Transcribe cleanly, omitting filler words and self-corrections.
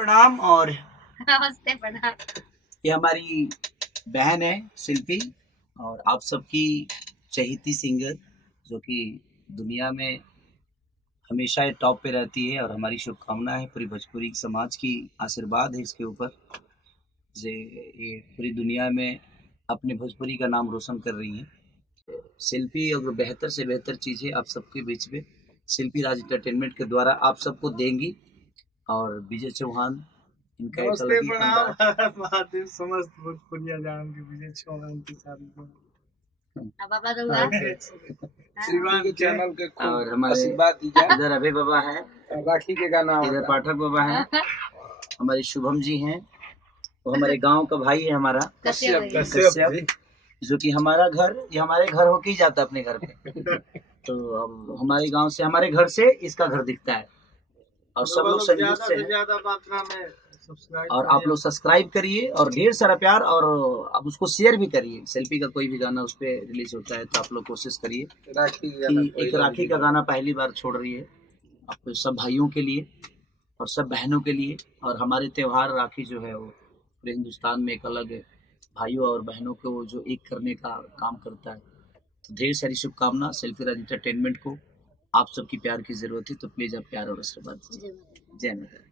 प्रणाम। और नमस्ते प्रणाम। ये हमारी बहन है शिल्पी, और आप सबकी चहेती सिंगर, जो कि दुनिया में हमेशा ये टॉप पे रहती है। और हमारी शुभकामना है, पूरी भोजपुरी समाज की आशीर्वाद है इसके ऊपर, जे ये पूरी दुनिया में अपने भोजपुरी का नाम रोशन कर रही है। शिल्पी और बेहतर से बेहतर चीज़ें आप सबके बीच में शिल्पी राज एंटरटेनमेंट के द्वारा आप सबको देंगी। और विजय चौहान इनका एक अलग ही अंदाज। महादेव समस्त भोजपुरिया जान के विजय चौहान के साथ बाबा दुआ श्रीमान चैनल के और हमारे आशीर्वाद दीजिए। इधर अभय बाबा है, राखी के गाना इधर पाठक बाबा है, हमारे शुभम जी हैं, वो हमारे गांव का भाई है हमारा कश्यप, जो कि हमारा घर, ये हमारे घर होके ही जाता है अपने घर पे। तो अब हमारे गांव से, हमारे घर से इसका घर दिखता है। और सब लोग संगीत से ज्यादा मात्रा में सब्सक्राइब, और आप लोग सब्सक्राइब करिए और ढेर सारा प्यार, और अब उसको शेयर भी करिए। सेल्फी का कोई भी गाना उस पर रिलीज होता है तो आप लोग कोशिश करिए राखी कि एक राखी का गाना पहली बार छोड़ रही है आपको, सब भाइयों के लिए और सब बहनों के लिए। और हमारे त्यौहार राखी जो है वो पूरे हिंदुस्तान में एक अलग है, भाइयों और बहनों को जो एक करने का काम करता है। तो ढेर सारी शुभकामना सेल्फी राज एंटरटेनमेंट को। आप सबकी प्यार की जरूरत है, तो प्लीज आप प्यार और आशीर्वाद दीजिए। जय माता दी।